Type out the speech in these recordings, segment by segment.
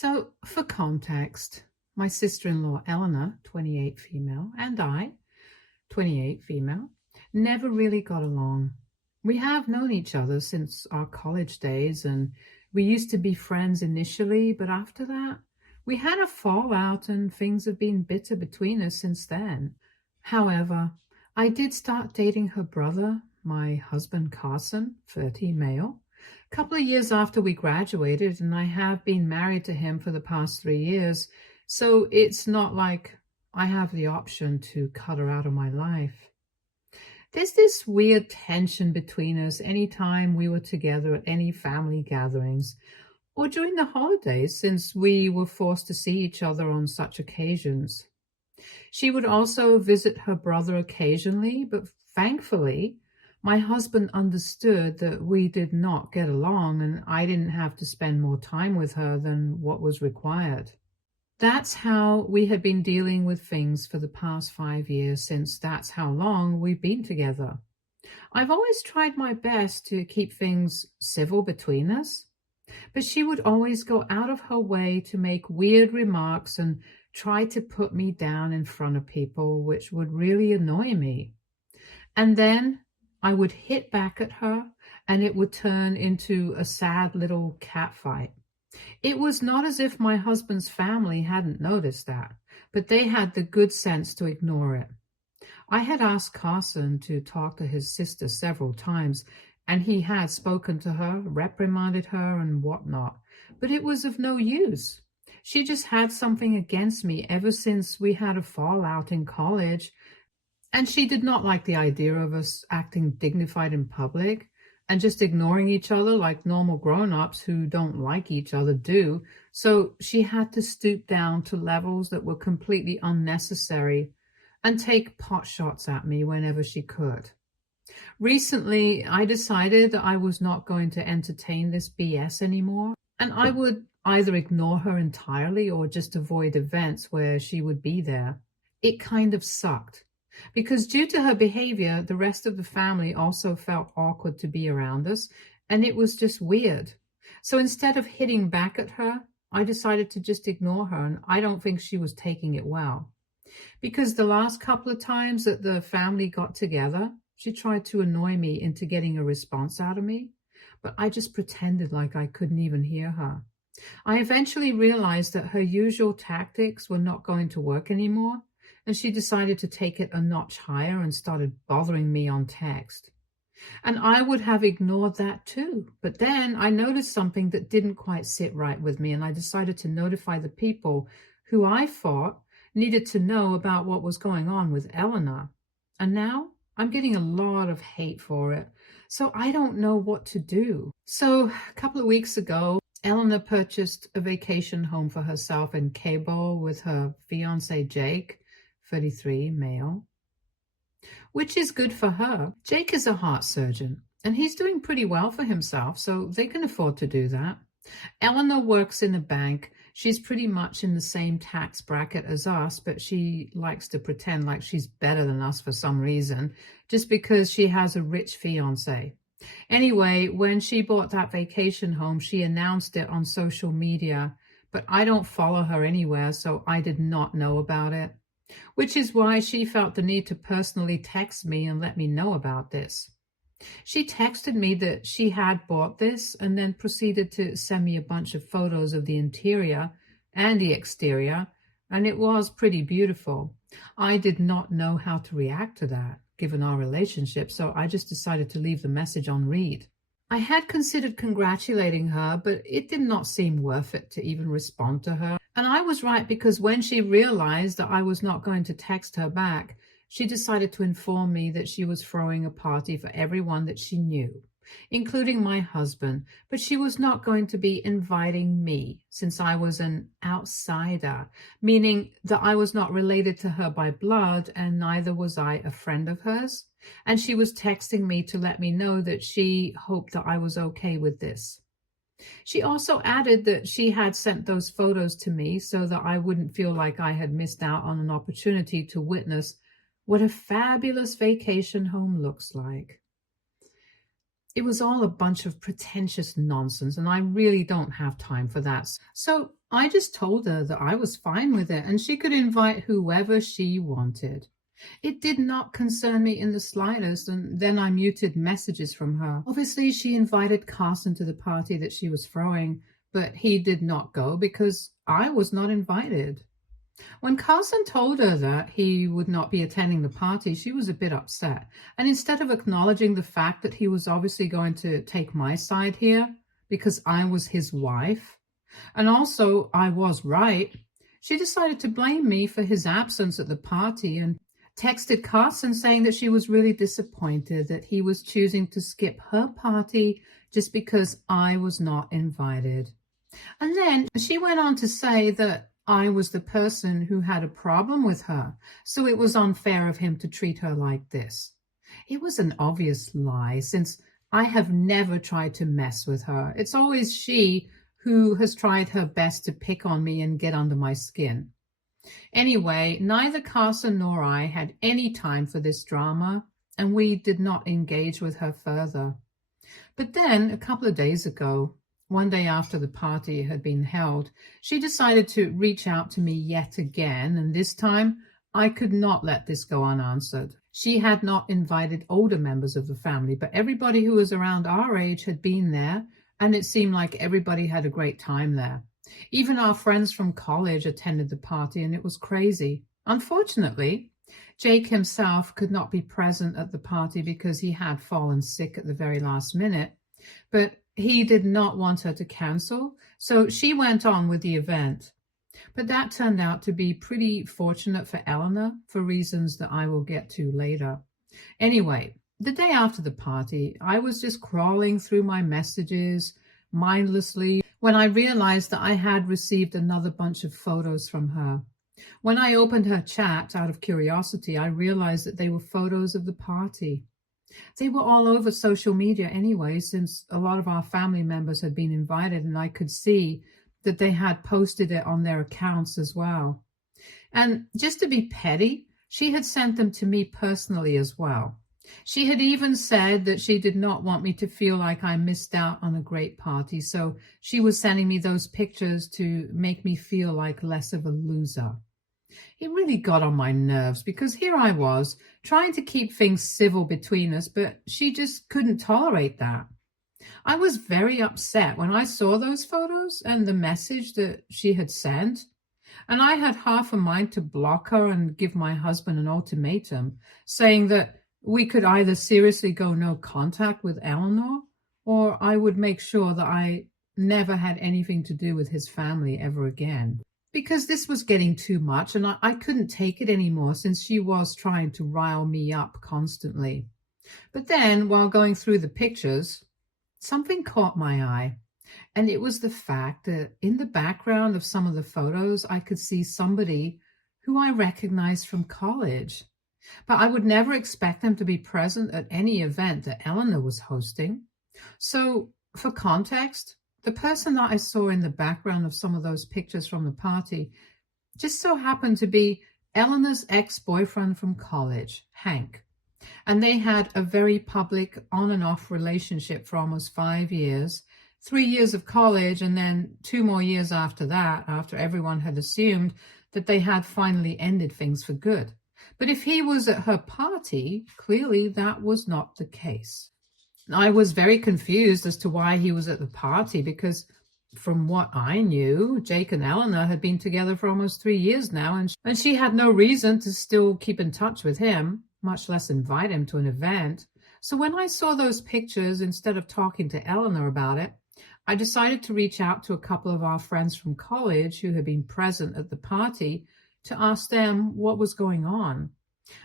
So, for context, my sister-in-law Eleanor, 28 female, and I, 28 female, never really got along. We have known each other since our college days, and we used to be friends initially, but after that, we had a fallout and things have been bitter between us since then. However, I did start dating her brother, my husband Carson, 30 male, a couple of years after we graduated, and I have been married to him for the past 3 years, so it's not like I have the option to cut her out of my life. There's this weird tension between us anytime we were together at any family gatherings or during the holidays, since we were forced to see each other on such occasions. She would also visit her brother occasionally, but thankfully, my husband understood that we did not get along and I didn't have to spend more time with her than what was required. That's how we had been dealing with things for the past 5 years, since that's how long we've been together. I've always tried my best to keep things civil between us, but she would always go out of her way to make weird remarks and try to put me down in front of people, which would really annoy me. And then I would hit back at her, and it would turn into a sad little cat fight. It was not as if my husband's family hadn't noticed that, but they had the good sense to ignore it. I had asked Carson to talk to his sister several times, and he had spoken to her, reprimanded her, and whatnot, but it was of no use. She just had something against me ever since we had a fallout in college, and she did not like the idea of us acting dignified in public and just ignoring each other like normal grown-ups who don't like each other do. So she had to stoop down to levels that were completely unnecessary and take pot shots at me whenever she could. Recently, I decided I was not going to entertain this BS anymore, and I would either ignore her entirely or just avoid events where she would be there. It kind of sucked, because due to her behavior, the rest of the family also felt awkward to be around us, and it was just weird. So instead of hitting back at her, I decided to just ignore her, and I don't think she was taking it well. Because the last couple of times that the family got together, she tried to annoy me into getting a response out of me, but I just pretended like I couldn't even hear her. I eventually realized that her usual tactics were not going to work anymore, and she decided to take it a notch higher and started bothering me on text. And I would have ignored that too, but then I noticed something that didn't quite sit right with me, and I decided to notify the people who I thought needed to know about what was going on with Eleanor. And now I'm getting a lot of hate for it, so I don't know what to do. So a couple of weeks ago, Eleanor purchased a vacation home for herself in Cabo with her fiance Jake, 33 male, which is good for her. Jake is a heart surgeon, and he's doing pretty well for himself, so they can afford to do that. Eleanor works in a bank. She's pretty much in the same tax bracket as us, but she likes to pretend like she's better than us for some reason, just because she has a rich fiance. Anyway, when she bought that vacation home, she announced it on social media, but I don't follow her anywhere, so I did not know about it, which is why she felt the need to personally text me and let me know about this. She texted me that she had bought this and then proceeded to send me a bunch of photos of the interior and the exterior, and it was pretty beautiful. I did not know how to react to that, given our relationship, so I just decided to leave the message on read. I had considered congratulating her, but it did not seem worth it to even respond to her. And I was right, because when she realized that I was not going to text her back, she decided to inform me that she was throwing a party for everyone that she knew, including my husband, but she was not going to be inviting me since I was an outsider, meaning that I was not related to her by blood and neither was I a friend of hers. And she was texting me to let me know that she hoped that I was okay with this. She also added that she had sent those photos to me so that I wouldn't feel like I had missed out on an opportunity to witness what a fabulous vacation home looks like. It was all a bunch of pretentious nonsense, and I really don't have time for that. So I just told her that I was fine with it and she could invite whoever she wanted. It did not concern me in the slightest, and then I muted messages from her. Obviously, she invited Carson to the party that she was throwing, but he did not go because I was not invited. When Carson told her that he would not be attending the party, she was a bit upset. And instead of acknowledging the fact that he was obviously going to take my side here because I was his wife, and also I was right, she decided to blame me for his absence at the party and texted Carson saying that she was really disappointed that he was choosing to skip her party just because I was not invited. And then she went on to say that I was the person who had a problem with her, so it was unfair of him to treat her like this. It was an obvious lie, since I have never tried to mess with her. It's always she who has tried her best to pick on me and get under my skin. Anyway, neither Carson nor I had any time for this drama, and we did not engage with her further. But then, a couple of days ago, one day after the party had been held, she decided to reach out to me yet again, and this time I could not let this go unanswered. She had not invited older members of the family, but everybody who was around our age had been there, and it seemed like everybody had a great time there. Even our friends from college attended the party, and it was crazy. Unfortunately, Jake himself could not be present at the party because he had fallen sick at the very last minute, but he did not want her to cancel, so she went on with the event. But that turned out to be pretty fortunate for Eleanor for reasons that I will get to later. Anyway, the day after the party, I was just crawling through my messages mindlessly when I realized that I had received another bunch of photos from her. When I opened her chat out of curiosity, I realized that they were photos of the party. They were all over social media anyway, since a lot of our family members had been invited, and I could see that they had posted it on their accounts as well. And just to be petty, she had sent them to me personally as well. She had even said that she did not want me to feel like I missed out on a great party, so she was sending me those pictures to make me feel like less of a loser. It really got on my nerves because here I was trying to keep things civil between us, but she just couldn't tolerate that. I was very upset when I saw those photos and the message that she had sent, and I had half a mind to block her and give my husband an ultimatum, saying that we could either seriously go no contact with Eleanor, or I would make sure that I never had anything to do with his family ever again. Because this was getting too much, and I couldn't take it anymore since she was trying to rile me up constantly. But then, while going through the pictures, something caught my eye, and it was the fact that in the background of some of the photos, I could see somebody who I recognized from college. But I would never expect them to be present at any event that Eleanor was hosting. So, for context, the person that I saw in the background of some of those pictures from the party just so happened to be Eleanor's ex-boyfriend from college, Hank. And they had a very public on and off relationship for almost 5 years, 3 years of college, and then 2 more years after that, after everyone had assumed that they had finally ended things for good. But if he was at her party, clearly that was not the case. I was very confused as to why he was at the party because from what I knew, Jake and Eleanor had been together for almost 3 years now, and she had no reason to still keep in touch with him, much less invite him to an event. So when I saw those pictures, instead of talking to Eleanor about it, I decided to reach out to a couple of our friends from college who had been present at the party to ask them what was going on.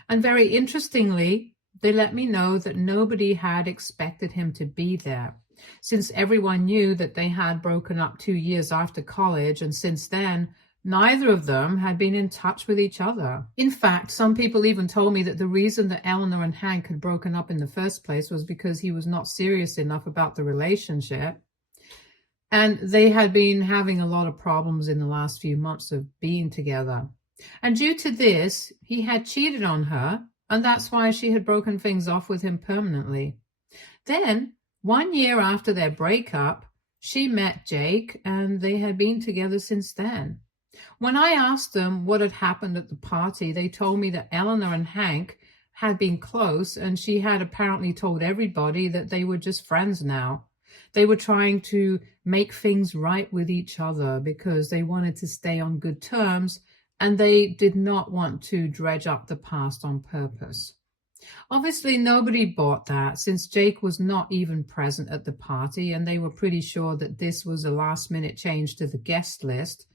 And very interestingly, they let me know that nobody had expected him to be there, since everyone knew that they had broken up 2 years after college, and since then, neither of them had been in touch with each other. In fact, some people even told me that the reason that Eleanor and Hank had broken up in the first place was because he was not serious enough about the relationship, and they had been having a lot of problems in the last few months of being together. And due to this, he had cheated on her, and that's why she had broken things off with him permanently. Then, 1 year after their breakup, She met Jake and they had been together since then. When I asked them what had happened at the party, they told me that Eleanor and Hank had been close, and she had apparently told everybody that they were just friends now. They were trying to make things right with each other because they wanted to stay on good terms, and they did not want to dredge up the past on purpose. Obviously, nobody bought that since Jake was not even present at the party, and they were pretty sure that this was a last-minute change to the guest list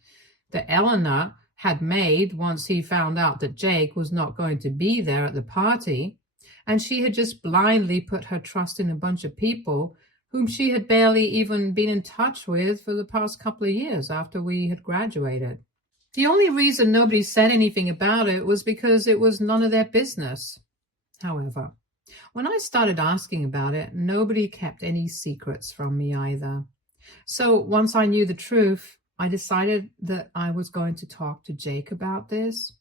that Eleanor had made once he found out that Jake was not going to be there at the party, and she had just blindly put her trust in a bunch of people whom she had barely even been in touch with for the past couple of years after we had graduated. The only reason nobody said anything about it was because it was none of their business. However, when I started asking about it, nobody kept any secrets from me either. So once I knew the truth, I decided that I was going to talk to Jake about this.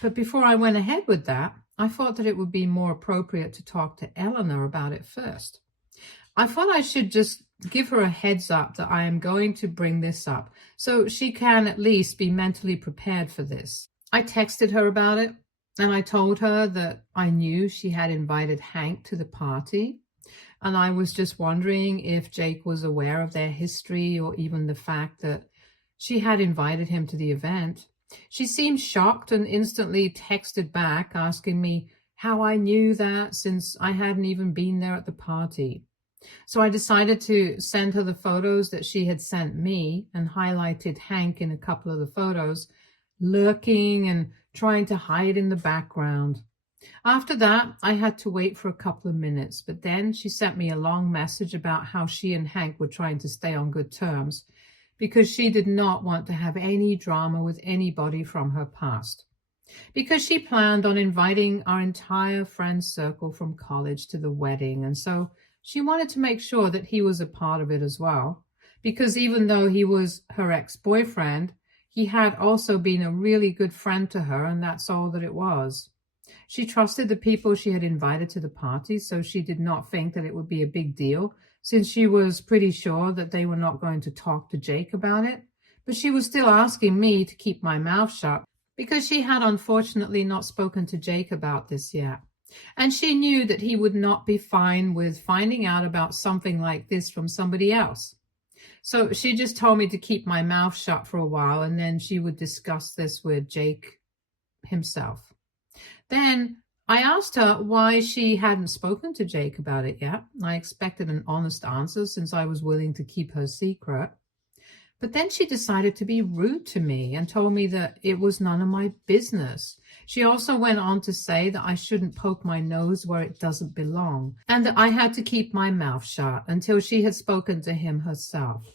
But before I went ahead with that, I thought that it would be more appropriate to talk to Eleanor about it first. I thought I should just give her a heads up that I am going to bring this up so she can at least be mentally prepared for this. I texted her about it, and I told her that I knew she had invited Hank to the party, and I was just wondering if Jake was aware of their history or even the fact that she had invited him to the event. She seemed shocked and instantly texted back asking me how I knew that since I hadn't even been there at the party. So I decided to send her the photos that she had sent me and highlighted Hank in a couple of the photos, lurking and trying to hide in the background. After that, I had to wait for a couple of minutes, but then she sent me a long message about how she and Hank were trying to stay on good terms because she did not want to have any drama with anybody from her past. Because she planned on inviting our entire friend circle from college to the wedding, and so she wanted to make sure that he was a part of it as well. Because even though he was her ex-boyfriend, he had also been a really good friend to her, and that's all that it was. She trusted the people she had invited to the party, so she did not think that it would be a big deal, since she was pretty sure that they were not going to talk to Jake about it. But she was still asking me to keep my mouth shut because she had unfortunately not spoken to Jake about this yet. And she knew that he would not be fine with finding out about something like this from somebody else. So she just told me to keep my mouth shut for a while, and then she would discuss this with Jake himself. Then I asked her why she hadn't spoken to Jake about it yet. I expected an honest answer since I was willing to keep her secret. But then she decided to be rude to me and told me that it was none of my business. She also went on to say that I shouldn't poke my nose where it doesn't belong, and that I had to keep my mouth shut until she had spoken to him herself.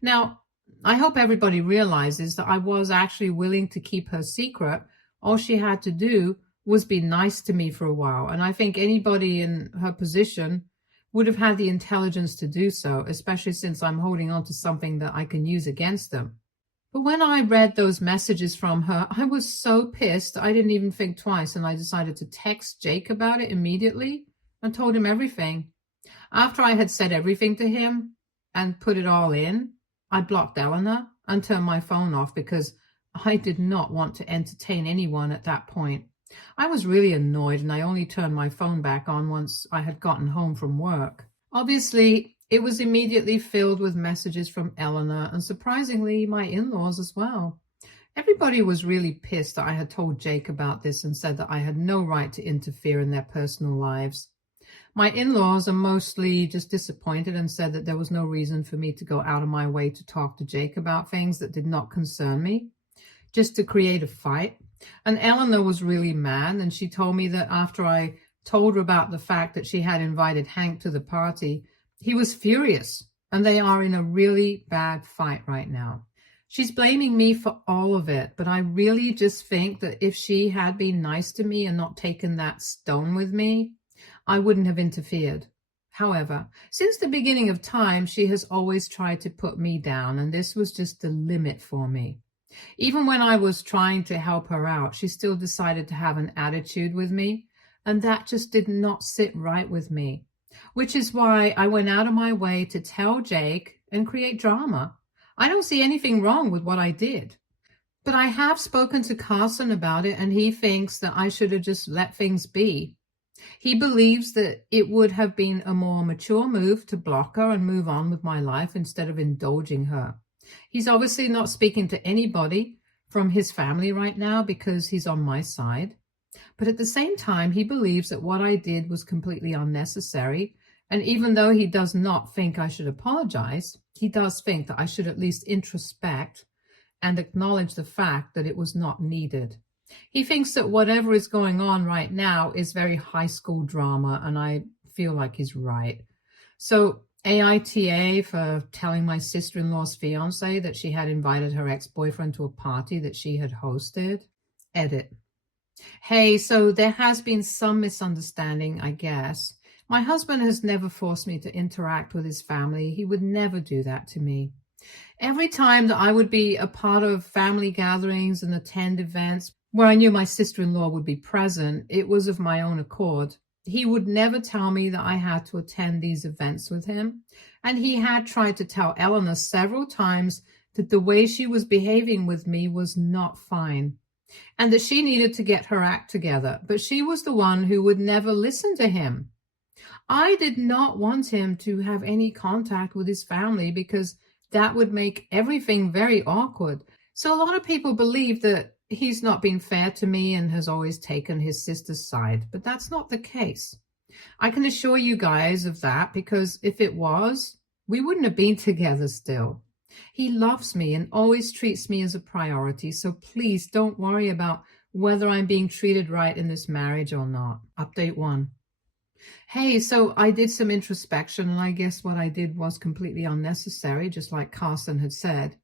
Now, I hope everybody realizes that I was actually willing to keep her secret. All she had to do was be nice to me for a while, and I think anybody in her position would have had the intelligence to do so, especially since I'm holding on to something that I can use against them. But when I read those messages from her, I was so pissed I didn't even think twice, and I decided to text Jake about it immediately and told him everything. After I had said everything to him and put it all in, I blocked Eleanor and turned my phone off because I did not want to entertain anyone at that point. I was really annoyed, and I only turned my phone back on once I had gotten home from work. Obviously, it was immediately filled with messages from Eleanor and surprisingly my in-laws as well. Everybody was really pissed that I had told Jake about this and said that I had no right to interfere in their personal lives. My in-laws are mostly just disappointed and said that there was no reason for me to go out of my way to talk to Jake about things that did not concern me, just to create a fight. And Eleanor was really mad, and she told me that after I told her about the fact that she had invited Hank to the party, he was furious, and they are in a really bad fight right now. She's blaming me for all of it, but I really just think that if she had been nice to me and not taken that stone with me, I wouldn't have interfered. However, since the beginning of time, she has always tried to put me down, and this was just the limit for me. Even when I was trying to help her out, she still decided to have an attitude with me, and that just did not sit right with me, which is why I went out of my way to tell Jake and create drama. I don't see anything wrong with what I did. But I have spoken to Carson about it, and he thinks that I should have just let things be. He believes that it would have been a more mature move to block her and move on with my life instead of indulging her. He's obviously not speaking to anybody from his family right now because he's on my side. But at the same time, he believes that what I did was completely unnecessary. And even though he does not think I should apologize, he does think that I should at least introspect and acknowledge the fact that it was not needed. He thinks that whatever is going on right now is very high school drama, and I feel like he's right. So AITA for telling my sister-in-law's fiance that she had invited her ex-boyfriend to a party that she had hosted. Edit. Hey, so there has been some misunderstanding, I guess. My husband has never forced me to interact with his family. He would never do that to me. Every time that I would be a part of family gatherings and attend events where I knew my sister-in-law would be present, it was of my own accord. He would never tell me that I had to attend these events with him. And he had tried to tell Eleanor several times that the way she was behaving with me was not fine and that she needed to get her act together. But she was the one who would never listen to him. I did not want him to have any contact with his family because that would make everything very awkward. So a lot of people believe that he's not been fair to me and has always taken his sister's side, but that's not the case. I can assure you guys of that, because if it was, we wouldn't have been together still. He loves me and always treats me as a priority, so please don't worry about whether I'm being treated right in this marriage or not. Update 1. Hey, so I did some introspection, and I guess what I did was completely unnecessary, just like Carson had said.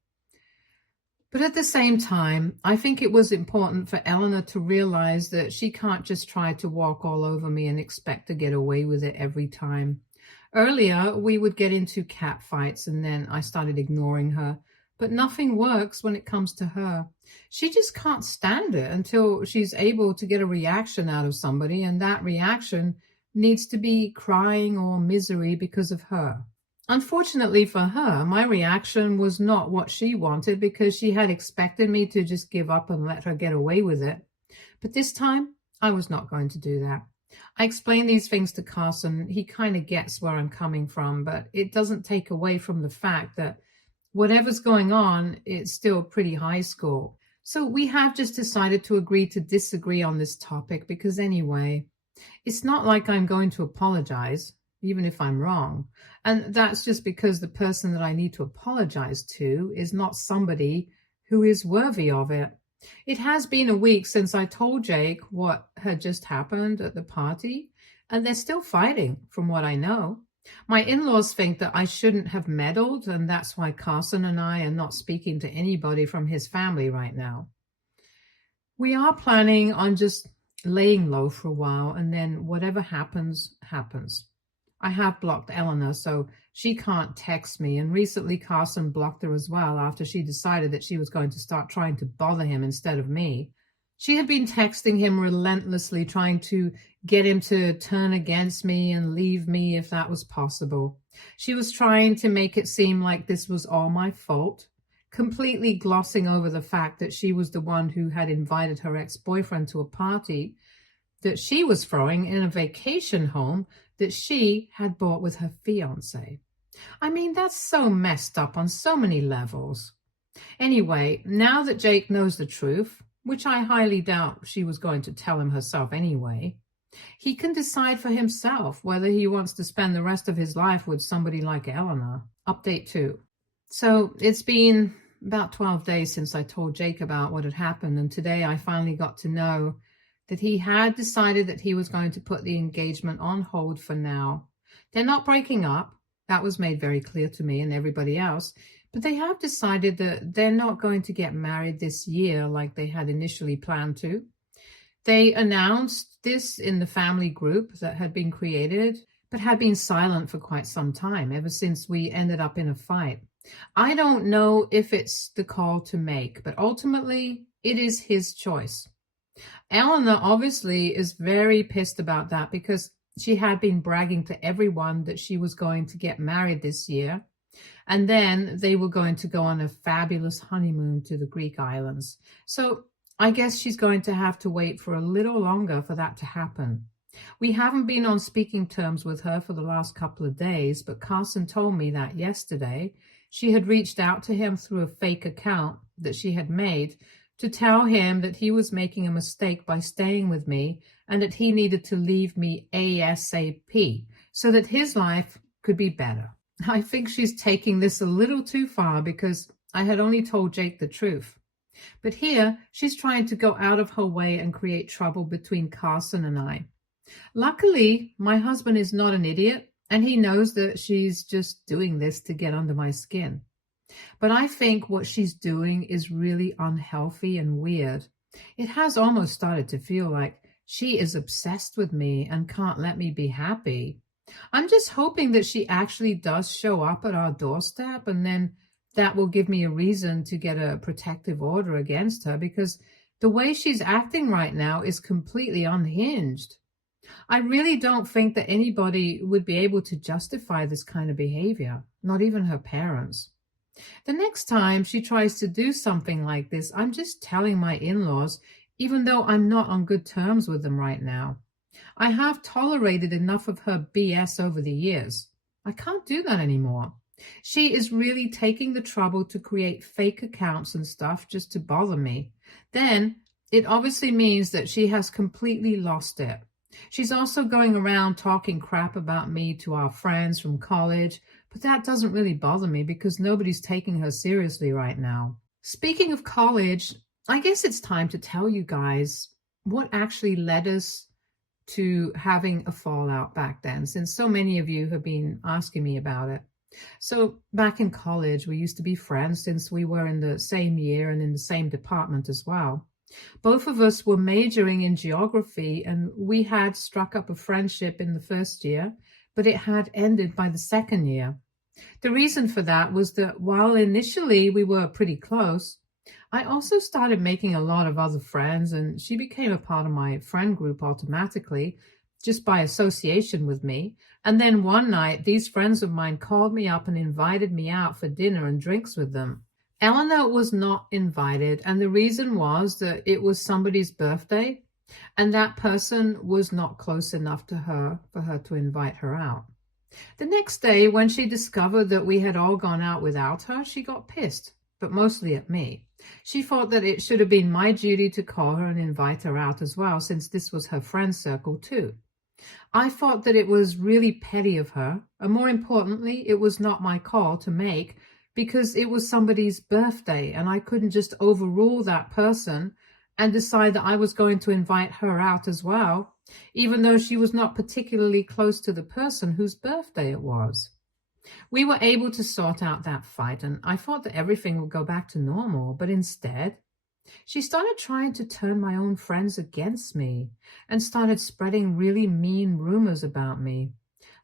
But at the same time, I think it was important for Eleanor to realize that she can't just try to walk all over me and expect to get away with it every time. Earlier, we would get into cat fights, and then I started ignoring her. But nothing works when it comes to her. She just can't stand it until she's able to get a reaction out of somebody, and that reaction needs to be crying or misery because of her. Unfortunately for her, my reaction was not what she wanted, because she had expected me to just give up and let her get away with it. But this time, I was not going to do that. I explained these things to Carson. He kind of gets where I'm coming from, but it doesn't take away from the fact that whatever's going on, it's still pretty high school. So we have just decided to agree to disagree on this topic, because anyway, it's not like I'm going to apologize, even if I'm wrong. And that's just because the person that I need to apologize to is not somebody who is worthy of it. It has been a week since I told Jake what had just happened at the party, and they're still fighting, from what I know. My in-laws think that I shouldn't have meddled, and that's why Carson and I are not speaking to anybody from his family right now. We are planning on just laying low for a while, and then whatever happens, happens. I have blocked Eleanor, so she can't text me, and recently Carson blocked her as well after she decided that she was going to start trying to bother him instead of me. She had been texting him relentlessly, trying to get him to turn against me and leave me if that was possible. She was trying to make it seem like this was all my fault, completely glossing over the fact that she was the one who had invited her ex-boyfriend to a party that she was throwing in a vacation home that she had bought with her fiancé. I mean, that's so messed up on so many levels. Anyway, now that Jake knows the truth, which I highly doubt she was going to tell him herself anyway, he can decide for himself whether he wants to spend the rest of his life with somebody like Eleanor. Update 2. So it's been about 12 days since I told Jake about what had happened, and today I finally got to know that he had decided that he was going to put the engagement on hold for now. They're not breaking up. That was made very clear to me and everybody else. But they have decided that they're not going to get married this year like they had initially planned to. They announced this in the family group that had been created, but had been silent for quite some time, ever since we ended up in a fight. I don't know if it's the call to make, but ultimately it is his choice. Eleanor obviously is very pissed about that, because she had been bragging to everyone that she was going to get married this year. And then they were going to go on a fabulous honeymoon to the Greek islands. So I guess she's going to have to wait for a little longer for that to happen. We haven't been on speaking terms with her for the last couple of days, but Carson told me that yesterday she had reached out to him through a fake account that she had made to tell him that he was making a mistake by staying with me and that he needed to leave me ASAP so that his life could be better. I think she's taking this a little too far because I had only told Jake the truth. But here, she's trying to go out of her way and create trouble between Carson and I. Luckily, my husband is not an idiot, and he knows that she's just doing this to get under my skin. But I think what she's doing is really unhealthy and weird. It has almost started to feel like she is obsessed with me and can't let me be happy. I'm just hoping that she actually does show up at our doorstep, and then that will give me a reason to get a protective order against her, because the way she's acting right now is completely unhinged. I really don't think that anybody would be able to justify this kind of behavior, not even her parents. The next time she tries to do something like this, I'm just telling my in-laws, even though I'm not on good terms with them right now. I have tolerated enough of her BS over the years. I can't do that anymore. She is really taking the trouble to create fake accounts and stuff just to bother me. Then it obviously means that she has completely lost it. She's also going around talking crap about me to our friends from college, but that doesn't really bother me because nobody's taking her seriously right now. Speaking of college, I guess it's time to tell you guys what actually led us to having a fallout back then, since so many of you have been asking me about it. So back in college, we used to be friends since we were in the same year and in the same department as well. Both of us were majoring in geography, and we had struck up a friendship in the first year, but it had ended by the second year. The reason for that was that while initially we were pretty close, I also started making a lot of other friends, and she became a part of my friend group automatically, just by association with me. And then one night, these friends of mine called me up and invited me out for dinner and drinks with them. Eleanor was not invited, and the reason was that it was somebody's birthday, and that person was not close enough to her for her to invite her out. The next day, when she discovered that we had all gone out without her, she got pissed, but mostly at me. She thought that it should have been my duty to call her and invite her out as well, since this was her friend circle too. I thought that it was really petty of her, and more importantly, it was not my call to make, because it was somebody's birthday and I couldn't just overrule that person and decide that I was going to invite her out as well, even though she was not particularly close to the person whose birthday it was. We were able to sort out that fight, and I thought that everything would go back to normal, but instead, she started trying to turn my own friends against me and started spreading really mean rumors about me.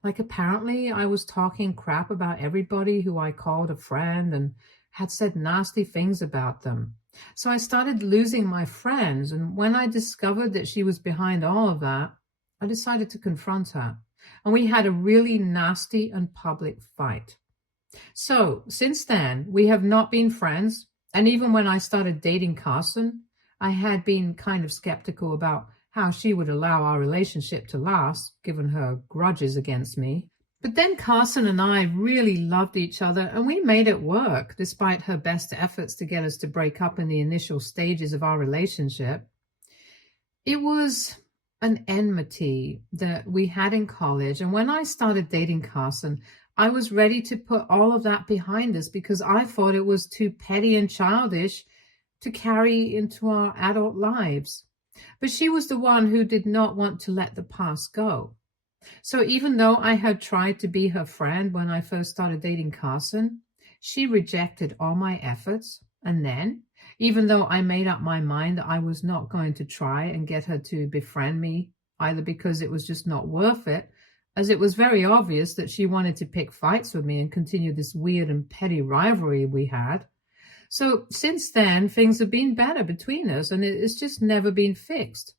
Like, apparently I was talking crap about everybody who I called a friend and had said nasty things about them. So I started losing my friends, and when I discovered that she was behind all of that, I decided to confront her. And we had a really nasty and public fight. So since then, we have not been friends. And even when I started dating Carson, I had been kind of skeptical about how she would allow our relationship to last, given her grudges against me. But then Carson and I really loved each other, and we made it work, despite her best efforts to get us to break up in the initial stages of our relationship. It was an enmity that we had in college, and when I started dating Carson, I was ready to put all of that behind us because I thought it was too petty and childish to carry into our adult lives. But she was the one who did not want to let the past go. So even though I had tried to be her friend when I first started dating Carson, she rejected all my efforts. And then, even though I made up my mind that I was not going to try and get her to befriend me, either because it was just not worth it, as it was very obvious that she wanted to pick fights with me and continue this weird and petty rivalry we had. So since then, things have been better between us, and it's just never been fixed.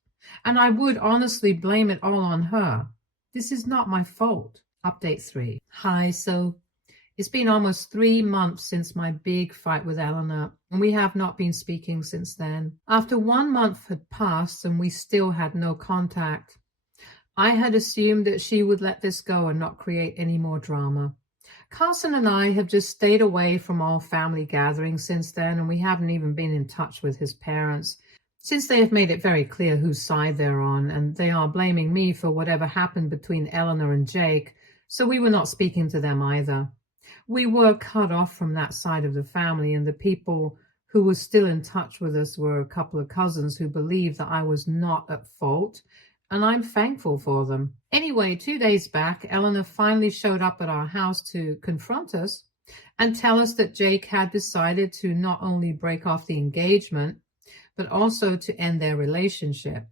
And I would honestly blame it all on her. This is not my fault. Update 3. Hi, so It's been almost 3 months since my big fight with Eleanor, and we have not been speaking since then. After 1 month had passed and we still had no contact, I had assumed that she would let this go and not create any more drama. Carson and I have just stayed away from all family gatherings since then, and we haven't even been in touch with his parents, since they have made it very clear whose side they're on, and they are blaming me for whatever happened between Eleanor and Jake, so we were not speaking to them either. We were cut off from that side of the family, and the people who were still in touch with us were a couple of cousins who believed that I was not at fault, and I'm thankful for them. Anyway, 2 days back, Eleanor finally showed up at our house to confront us and tell us that Jake had decided to not only break off the engagement, but also to end their relationship.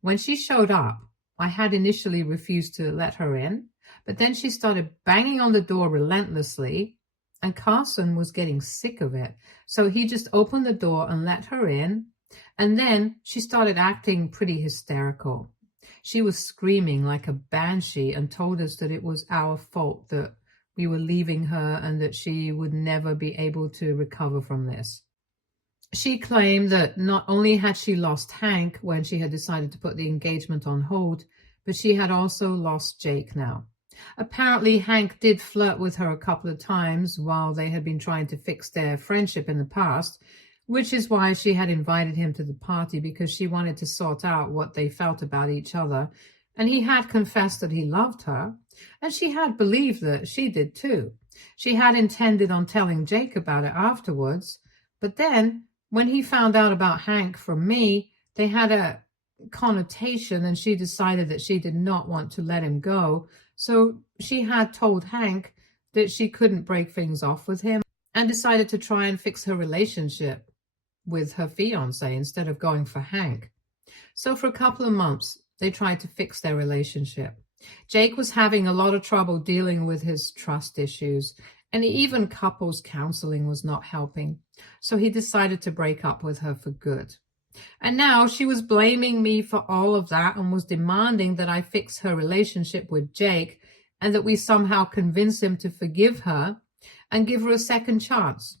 When she showed up, I had initially refused to let her in, but then she started banging on the door relentlessly, and Carson was getting sick of it. So he just opened the door and let her in, and then she started acting pretty hysterical. She was screaming like a banshee and told us that it was our fault that we were leaving her and that she would never be able to recover from this. She claimed that not only had she lost Hank when she had decided to put the engagement on hold, but she had also lost Jake now. Apparently, Hank did flirt with her a couple of times while they had been trying to fix their friendship in the past, which is why she had invited him to the party, because she wanted to sort out what they felt about each other. And he had confessed that he loved her, and she had believed that she did too. She had intended on telling Jake about it afterwards, but then when he found out about Hank from me, they had a connotation, and she decided that she did not want to let him go. So she had told Hank that she couldn't break things off with him and decided to try and fix her relationship with her fiancé instead of going for Hank. So for a couple of months, they tried to fix their relationship. Jake was having a lot of trouble dealing with his trust issues, and even couples counseling was not helping. So he decided to break up with her for good. And now she was blaming me for all of that and was demanding that I fix her relationship with Jake and that we somehow convince him to forgive her and give her a second chance.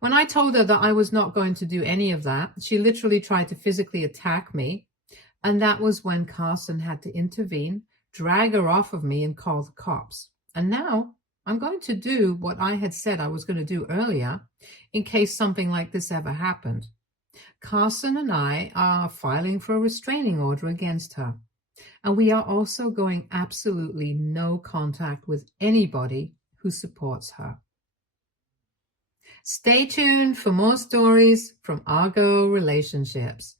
When I told her that I was not going to do any of that, she literally tried to physically attack me. And that was when Carson had to intervene, drag her off of me, and call the cops. And now I'm going to do what I had said I was going to do earlier in case something like this ever happened. Carson and I are filing for a restraining order against her. And we are also going absolutely no contact with anybody who supports her. Stay tuned for more stories from Argo Relationships.